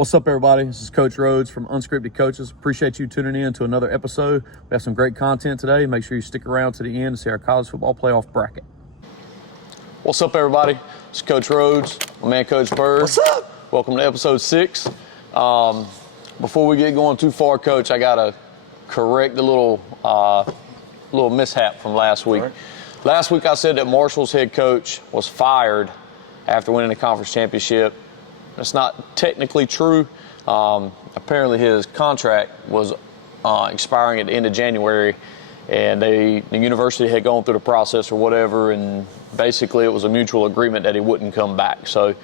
What's up, everybody? This is Coach Rhodes from Unscripted Coaches. Appreciate you tuning in to another episode. We have some great content today. Make sure you stick around to the end to see our college football playoff bracket. What's up, everybody? This is Coach Rhodes, my man Coach Bird. What's up? Welcome to episode 6. Before we get going too far, Coach, I got to correct a little mishap from last week. Right. Last week I said that Marshall's head coach was fired after winning the conference championship. It's not technically true. Apparently his contract was expiring at the end of January, and the university had gone through the process or whatever, and basically it was a mutual agreement that he wouldn't come back. So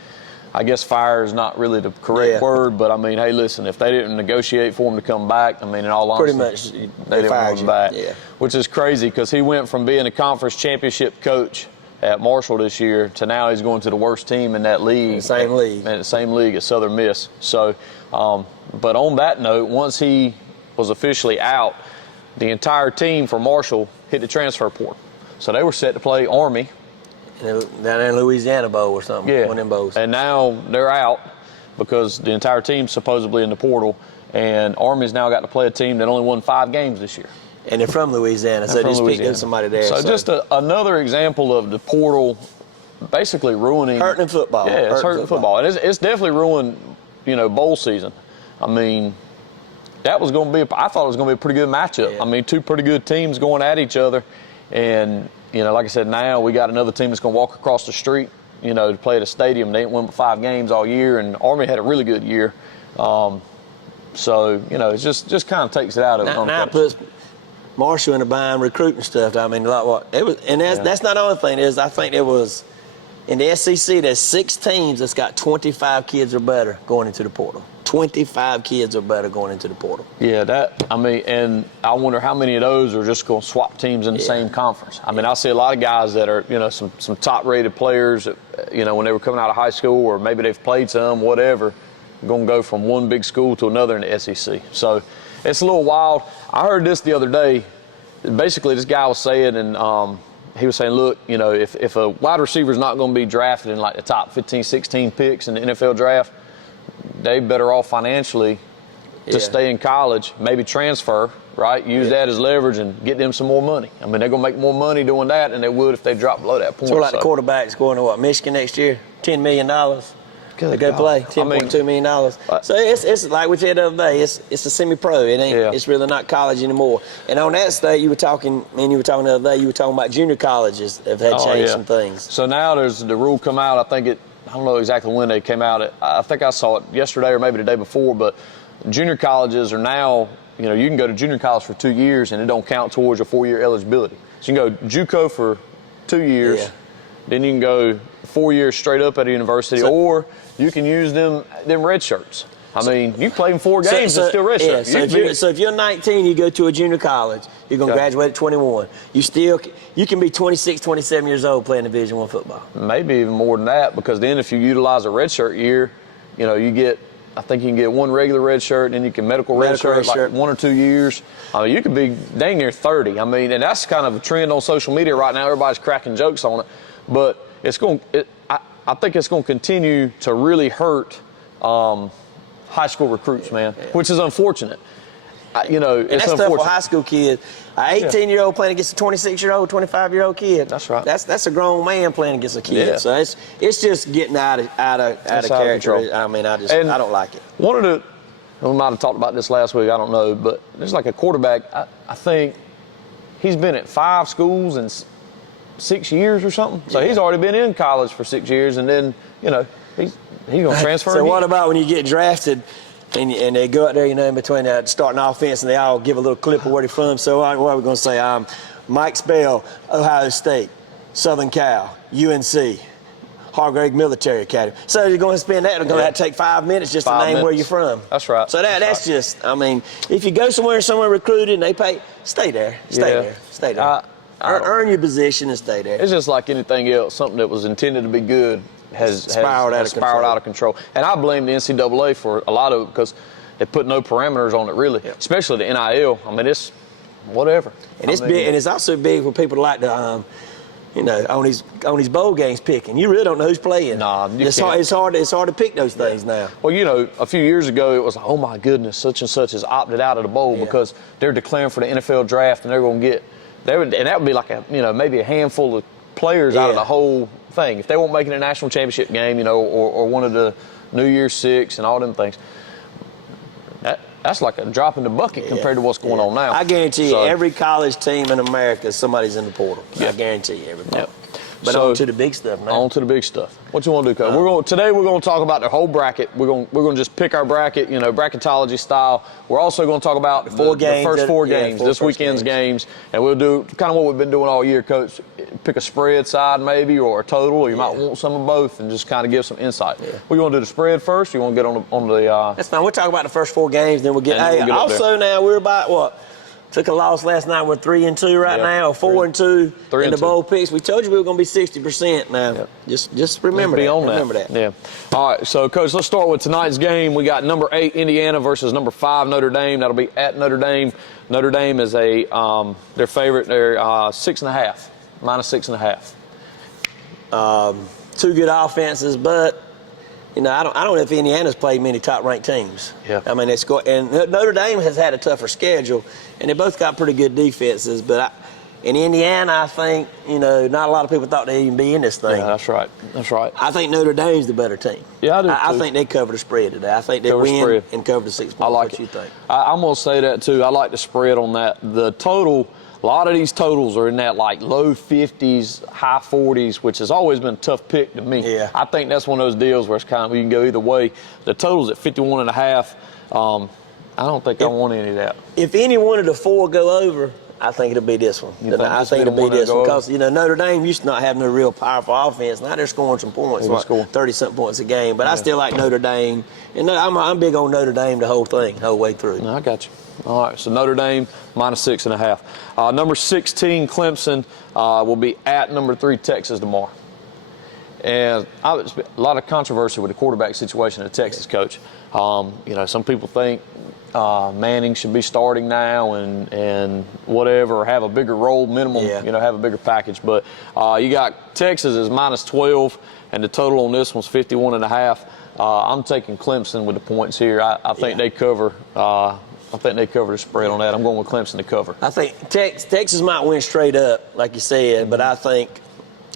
I guess fire is not really the correct word, but I mean, hey, listen, if they didn't negotiate for him to come back, I mean, in all honesty, pretty much they didn't want him back, yeah. Which is crazy because he went from being a conference championship coach at Marshall this year to now he's going to the worst team in that league. The same league as Southern Miss. So, but on that note, once he was officially out, the entire team for Marshall hit the transfer portal. So they were set to play Army. Down there in Louisiana Bowl or something. Yeah. One of them bowls. And now they're out because the entire team's supposedly in the portal, and Army's now got to play a team that only won 5 games this year. And they're from Louisiana, so just picked up somebody there. So just another example of the portal basically ruining. Hurting football. Yeah, it's hurting football. And it's definitely ruined, bowl season. I mean, that was going to be, I thought it was going to be a pretty good matchup. Yeah. I mean, 2 pretty good teams going at each other. And, like I said, now we got another team that's going to walk across the street, to play at a stadium. They ain't won but 5 games all year, and Army had a really good year. So, it just kind of takes it out of it. Now it puts Marshall in a bind recruiting stuff. I mean, like what it was, and that's not the only thing. I think it was in the SEC. There's 6 teams that's got 25 kids or better going into the portal. 25 kids or better going into the portal. Yeah, and I wonder how many of those are just going to swap teams in the same conference. I mean, I see a lot of guys that are, some top-rated players that, when they were coming out of high school, or maybe they've played some, whatever, going to go from one big school to another in the SEC. So it's a little wild. I heard this the other day. Basically, this guy was saying, and he was saying, look, if a wide receiver is not going to be drafted in like the top 15, 16 picks in the NFL draft, they better off financially to stay in college, maybe transfer, right? Use that as leverage and get them some more money. I mean, they're going to make more money doing that than they would if they drop below that point. So like the quarterback's going to Michigan next year? $10 million. They go play $10.2 million. So it's like we said the other day. It's a semi-pro. It ain't. Yeah. It's really not college anymore. And on that state, you were talking the other day. You were talking about junior colleges have had changed some things. So now there's the rule come out. I don't know exactly when they came out. I think I saw it yesterday or maybe the day before. But junior colleges are now. You can go to junior college for 2 years and it don't count towards your 4-year eligibility. So you can go JUCO for 2 years. Yeah. Then you can go 4 years straight up at a university, or you can use them red shirts. I mean, you play in 4 games and still red shirt. So if you're 19, you go to a junior college, you're going to graduate at 21. You can be 26, 27 years old playing Division I football. Maybe even more than that, because then if you utilize a red shirt year, I think you can get 1 regular red shirt, and then you can medical red shirt like 1 or 2 years. I mean, you could be dang near 30. I mean, and that's kind of a trend on social media right now. Everybody's cracking jokes on it. But I think it's going to continue to really hurt high school recruits, man, which is unfortunate. It's that's unfortunate. Tough for high school kids. An 18-year-old playing against a 26-year-old, 25-year-old kid. That's right. That's a grown man playing against a kid. Yeah. So it's just getting out of character. I mean, I don't like it. We might have talked about this last week. I don't know, but there's like a quarterback. I think he's been at 5 schools and 6 years or something. So he's already been in college for 6 years, and then he's going to transfer. So what about when you get drafted and they go out there, in between starting offense, and they all give a little clip of where they're from? So what are we going to say? Mike Spell, Ohio State, Southern Cal, UNC, Hargrave Military Academy. So you're going to spend that. They're going to have to take 5 minutes just to name where you're from. That's right. So that's just. I mean, if you go somewhere recruited and they pay, stay there. Stay there. Earn your position and stay there. It's just like anything else. Something that was intended to be good has spiraled out of control. And I blame the NCAA for a lot of it because they put no parameters on it, really, especially the NIL. I mean, it's whatever. And it's big, and it's also big for people like to you know, on these bowl games picking. You really don't know who's playing. Nah, you it's can't. hard to pick those things now. Well, you know, a few years ago it was, oh my goodness, such and such has opted out of the bowl because they're declaring for the NFL draft and they're going to get, and that would be like maybe a handful of players out of the whole thing. If they won't make it a national championship game, you know, or one of the New Year's Six and all them things. That's like a drop in the bucket compared to what's going on now. I guarantee you, every college team in America, somebody's in the portal. I guarantee you, everybody. Yep. But on to the big stuff now. On to the big stuff. What you want to do, Coach? Today we're going to talk about the whole bracket. We're going to just pick our bracket, you know, bracketology style. We're also going to talk about the first four games, this weekend's games, and we'll do kind of what we've been doing all year, Coach. Pick a spread side maybe, or a total, or you might want some of both, and just kind of give some insight. We want to do the spread first. Or you want to get on the? That's fine. We'll talk about the first four games, then we'll get. Also, now we're about what? Took a loss last night. We're 3-2 right now, or 4-2 in the bowl picks. We told you we were going to be 60% now. Just remember that. Remember that. Yeah. All right. So, Coach, let's start with tonight's game. We got number 8 Indiana versus number 5 Notre Dame. That'll be at Notre Dame. Notre Dame is their favorite. They're 6.5, minus 6.5. Two good offenses, but. You know, I don't know if Indiana's played many top-ranked teams. I mean, and Notre Dame has had a tougher schedule, and they both got pretty good defenses. But in Indiana, I think, you know, not a lot of people thought they'd even be in this thing. Yeah, that's right. That's right. I think Notre Dame's the better team. Yeah, I do, I think they cover the spread today. I think they win and cover the 6 points. I like what you think? I'm going to say that, too. I like the spread on that. The total, a lot of these totals are in that, like, low 50s, high 40s, which has always been a tough pick to me. Yeah. I think that's one of those deals where it's kind of, you can go either way. The total's at 51.5. I don't think I want any of that. If any one of the four go over, I think it'll be this one. I think it'll be this one because, you know, Notre Dame used to not having a real powerful offense. Now they're scoring some points, like 30-something points a game. But I still like Notre Dame. And I'm big on Notre Dame the whole way through. No, I got you. All right, so Notre Dame minus 6.5. Number 16 Clemson will be at number 3 Texas tomorrow. And a lot of controversy with the quarterback situation at Texas, Coach. You know, some people think Manning should be starting now and whatever, or have a bigger role, minimum, you know, have a bigger package. But you got Texas is minus 12, and the total on this one's 51.5. I'm taking Clemson with the points here. I think they cover. I think they cover the spread on that. I'm going with Clemson to cover. I think Texas might win straight up, like you said, but I think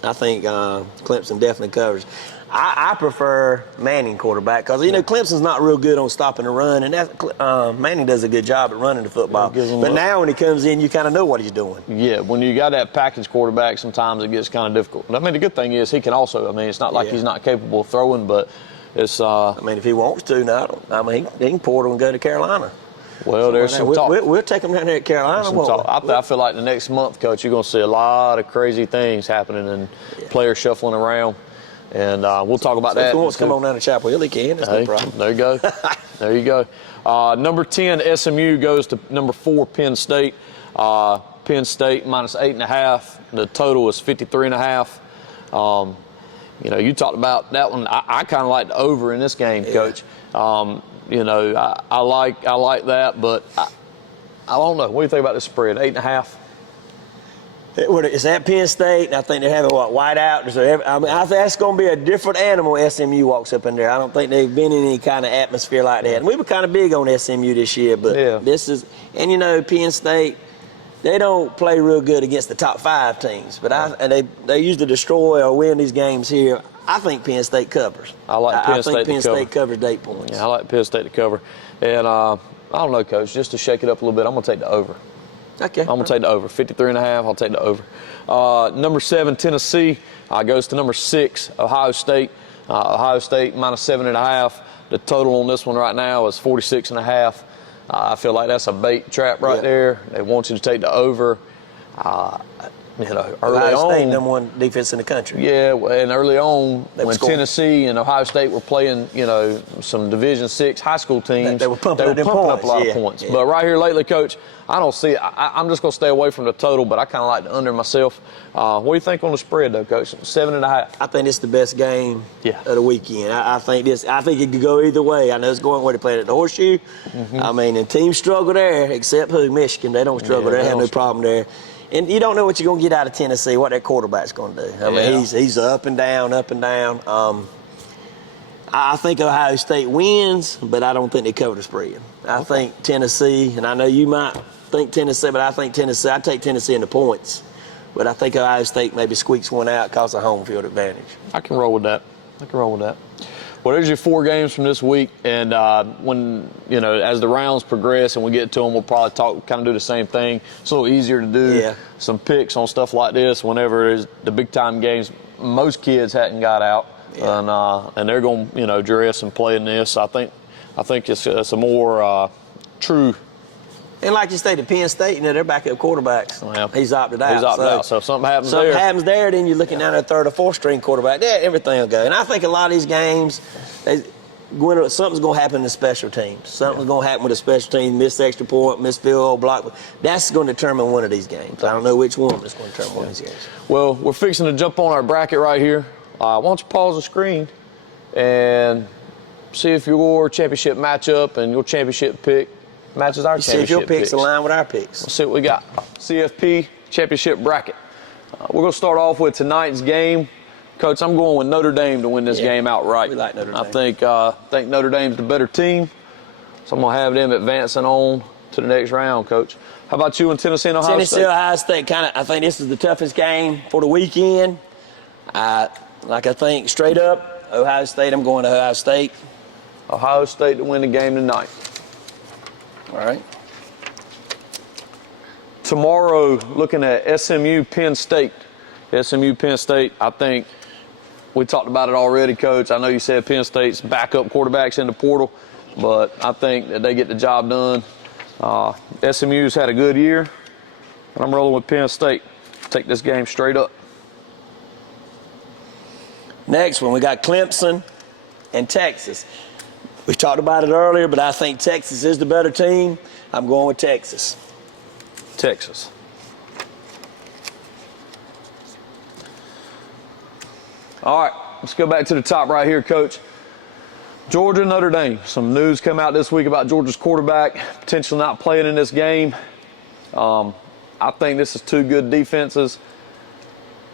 Clemson definitely covers. I prefer Manning quarterback because, you know, Clemson's not real good on stopping the run, and Manning does a good job at running the football. But now when he comes in, you kind of know what he's doing. Yeah, when you got that package quarterback, sometimes it gets kind of difficult. I mean, the good thing is he can also, I mean, it's not like he's not capable of throwing, but it's I mean, if he wants to, he can portal and go to Carolina. Well, there's some talk. We'll take them down there at Carolina. I feel like the next month, Coach, you're going to see a lot of crazy things happening and players shuffling around. And we'll talk about that. If he wants to come on down to Chapel Hill, he can. That's no problem. There you go. There you go. Number 10, SMU goes to number 4, Penn State. Penn State minus 8.5. The total is 53.5. You know, you talked about that one. I kind of like the over in this game, Coach. You know, I like that, but I don't know. What do you think about the spread? 8.5. It's at Penn State, and I think they're having white out. So I think that's going to be a different animal. SMU walks up in there. I don't think they've been in any kind of atmosphere like that. And we were kind of big on SMU this year, but this is, and you know, Penn State, they don't play real good against the top 5 teams, but they usually destroy or win these games here. I think Penn State covers. I think Penn State covers 8 points. Yeah, I like Penn State to cover. And I don't know, Coach, just to shake it up a little bit, I'm going to take the over. Okay. I'm going to take the over. 53.5, I'll take the over. Number 7, Tennessee, goes to number 6, Ohio State. Ohio State minus 7.5. The total on this one right now is 46.5. I feel like that's a bait trap right there. They want you to take the over. You know, early Ohio State, on, number 1 defense in the country. Yeah, and early on, when Tennessee and Ohio State were playing, you know, some Division VI high school teams, they were pumping up a lot of points. But right here lately, Coach, I don't see it. I'm just going to stay away from the total, but I kind of like the under myself. What do you think on the spread, though, Coach? 7.5. I think it's the best game of the weekend. I think it could go either way. I know it's going where they played at the Horseshoe. I mean, the teams struggle there, except Michigan. They don't struggle there. They have no problem there. And you don't know what you're going to get out of Tennessee, what that quarterback's going to do. I mean, he's up and down, up and down. I think Ohio State wins, but I don't think they cover the spread. I think Tennessee, and I know you might think Tennessee, but I think Tennessee, I take Tennessee in the points. But I think Ohio State maybe squeaks one out because of home field advantage. I can roll with that. Well, there's your 4 games from this week, and when, as the rounds progress and we get to them, we'll probably kind of do the same thing. It's a little easier to do some picks on stuff like this whenever there's the big-time games. Most kids hadn't got out, and they're going to, dress and play in this. I think it's a more true. And like you stated, Penn State, they're backup quarterbacks. He's opted out. So if something happens there, then you're looking down at a 3rd or 4th string quarterback. Yeah, everything will go. And I think a lot of these games, something's going to happen in the special teams. Something's going to happen with the special teams, miss extra point, miss field goal, block. That's going to determine one of these games. I don't know which one, but it's going to determine one of these games. Well, we're fixing to jump on our bracket right here. Why don't you pause the screen and see if your championship matchup and your championship pick matches our championship see if your picks picks align with our picks. Let's see what we got. CFP championship bracket. We're going to start off with tonight's game. Coach, I'm going with Notre Dame to win this game outright. We like Notre Dame. I think Notre Dame's the better team, so I'm going to have them advancing on to the next round, Coach. How about you in Tennessee and Ohio State? Tennessee, Ohio State, I think this is the toughest game for the weekend. I think straight up, Ohio State, I'm going to Ohio State. Ohio State to win the game tonight. All right. Tomorrow, looking at SMU Penn State. SMU Penn State, I think we talked about it already, Coach. I know you said Penn State's backup quarterbacks in the portal, but I think that they get the job done. SMU's had a good year, and I'm rolling with Penn State. Take this game straight up. Next one, we got Clemson and Texas. We talked about it earlier, but I think Texas is the better team. I'm going with Texas. Texas. All right, let's go back to the top right here, Coach. Georgia, Notre Dame. Some news come out this week about Georgia's quarterback potentially not playing in this game. I think this is 2 good defenses.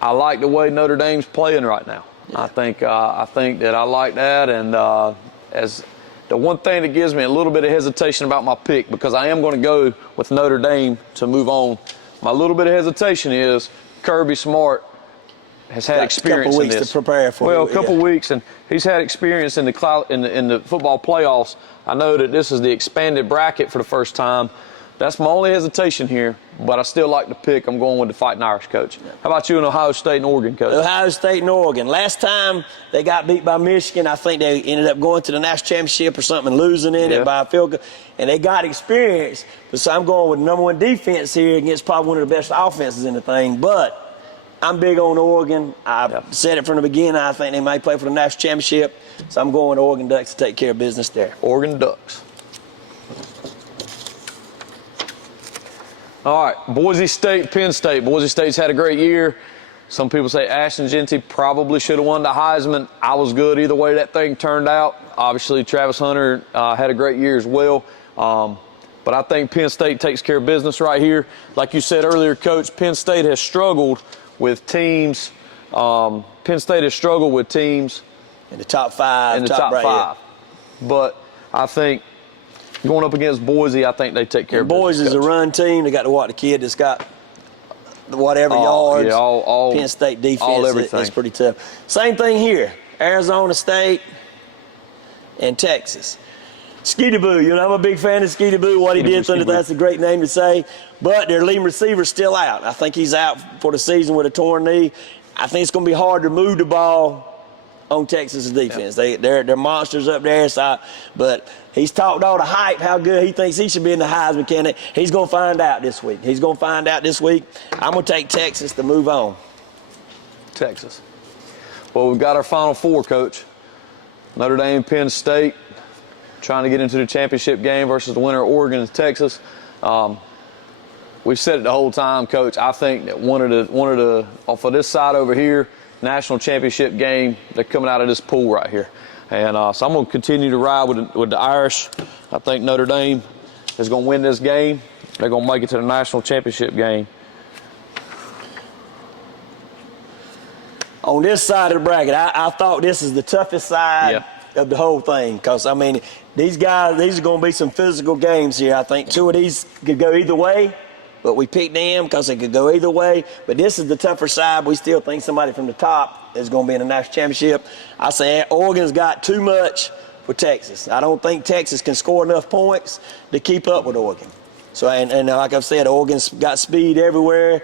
I like the way Notre Dame's playing right now. Yeah. I think that I like that, and as the one thing that gives me a little bit of hesitation about my pick, because I am going to go with Notre Dame to move on. My little bit of hesitation is Kirby Smart has had experience in this. A couple weeks to prepare for. Well, a couple weeks, and he's had experience in the football playoffs. I know that this is the expanded bracket for the first time. That's my only hesitation here, but I still like the pick. I'm going with the Fighting Irish, Coach. How about you in Ohio State and Oregon, Coach? Ohio State and Oregon. Last time they got beat by Michigan, I think they ended up going to the national championship or something and losing in it by a field goal. And they got experience. So I'm going with number 1 defense here against probably one of the best offenses in the thing. But I'm big on Oregon. I said it from the beginning. I think they might play for the national championship. So I'm going with Oregon Ducks to take care of business there. Oregon Ducks. All right, Boise State, Penn State. Boise State's had a great year. Some people say Ashton Jeanty probably should have won the Heisman. I was good either way that thing turned out. Obviously, Travis Hunter had a great year as well. But I think Penn State takes care of business right here. Like you said earlier, Coach, Penn State has struggled with teams. Penn State has struggled with teams in the top 5. In the top 5. But I think going up against Boise, I think they take care of business. Boise's a run team. They got to watch the kid that's got whatever yards. Yeah, all Penn State defense all everything. Is pretty tough. Same thing here. Arizona State and Texas. Skeety Boo, I'm a big fan of Skeety Boo. What he did, that's a great name to say. But their leading receiver's still out. I think he's out for the season with a torn knee. I think it's going to be hard to move the ball on Texas' defense. Yep. They're monsters up there. So, but he's talked all the hype, how good he thinks he should be in the Heisman candidate. He's going to find out this week. I'm going to take Texas to move on. Texas. Well, we've got our Final Four, Coach. Notre Dame, Penn State, trying to get into the championship game versus the winner of Oregon and Texas. We've said it the whole time, Coach. I think that one of the off of this side over here, national championship game, they're coming out of this pool right here. And so I'm going to continue to ride with the Irish. I think Notre Dame is going to win this game. They're going to make it to the national championship game. on this side of the bracket, I thought this is the toughest side of the whole thing. Because, I mean, these guys, these are going to be some physical games here. I think 2 of these could go either way, but we picked them because they could go either way. But this is the tougher side. We still think somebody from the top is going to be in the national championship. I say Oregon's got too much for Texas. I don't think Texas can score enough points to keep up with Oregon. So, and like I've said, Oregon's got speed everywhere.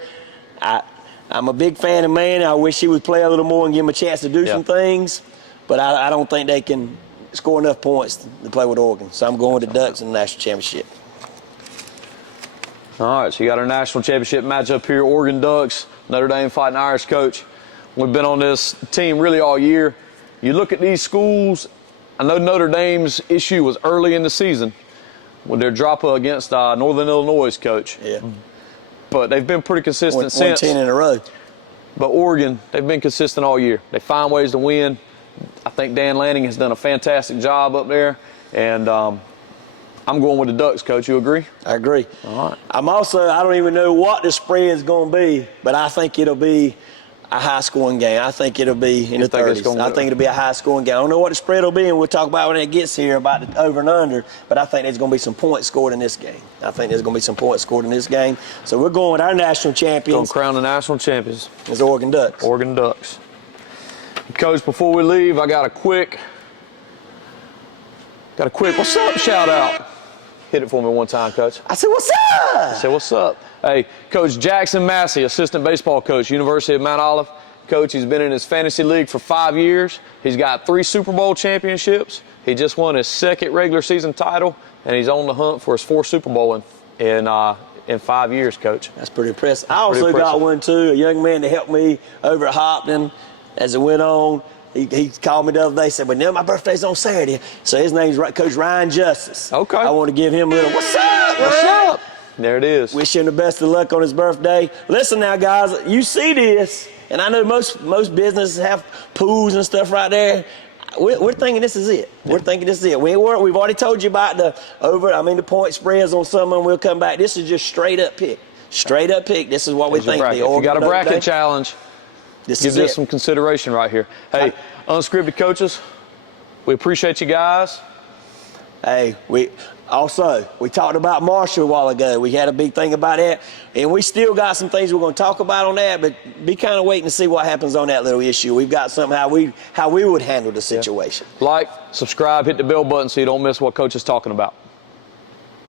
I'm a big fan of Manning. I wish he would play a little more and give him a chance to do some things. But I don't think they can score enough points to play with Oregon. So I'm going with the Ducks in the national championship. All right, so you got our national championship matchup here, Oregon Ducks, Notre Dame Fighting Irish. Coach, we've been on this team really all year. You look at these schools, I know Notre Dame's issue was early in the season with their drop against Northern Illinois, Coach. Yeah. But they've been pretty consistent since. 10 in a row. But Oregon, they've been consistent all year. They find ways to win. I think Dan Lanning has done a fantastic job up there. And I'm going with the Ducks, Coach. You agree? I agree. All right. I don't even know what the spread is going to be, but I think it'll be a high-scoring game. I think it'll be in the 30s. I think it'll be a high-scoring game. I don't know what the spread will be, and we'll talk about when it gets here about the over and under, but I think there's going to be some points scored in this game. So we're going with our national champions. Going to crown the national champions. It's Oregon Ducks. Oregon Ducks. Coach, before we leave, I got a quick what's up shout out. Hit it for me one time, Coach. I said, what's up? I said, what's up? Hey, Coach Jackson Massey, assistant baseball coach, University of Mount Olive. Coach, he's been in his fantasy league for 5 years. He's got 3 Super Bowl championships. He just won his 2nd regular season title, and he's on the hunt for his 4th Super Bowl in 5 years, Coach. That's pretty impressive. I also got one, too, a young man that helped me over at Hopton as it went on. He called me the other day and said, well, now my birthday's on Saturday. So his name's Coach Ryan Justice. Okay. I want to give him a little, what's up, Ryan? What's up? There it is. Wish him the best of luck on his birthday. Listen now, guys, you see this, and I know most businesses have pools and stuff right there. We're thinking this is it. We're thinking this is it. We've already told you about the point spreads on some of them. We'll come back. This is just straight up pick. Straight up pick. This is what we think. If you got a bracket challenge, give this some consideration right here. Hey, unscripted coaches, we appreciate you guys. Hey, we talked about Marshall a while ago. We had a big thing about that. And we still got some things we're going to talk about on that, but be kind of waiting to see what happens on that little issue. We've got something how we would handle the situation. Like, subscribe, hit the bell button so you don't miss what Coach is talking about.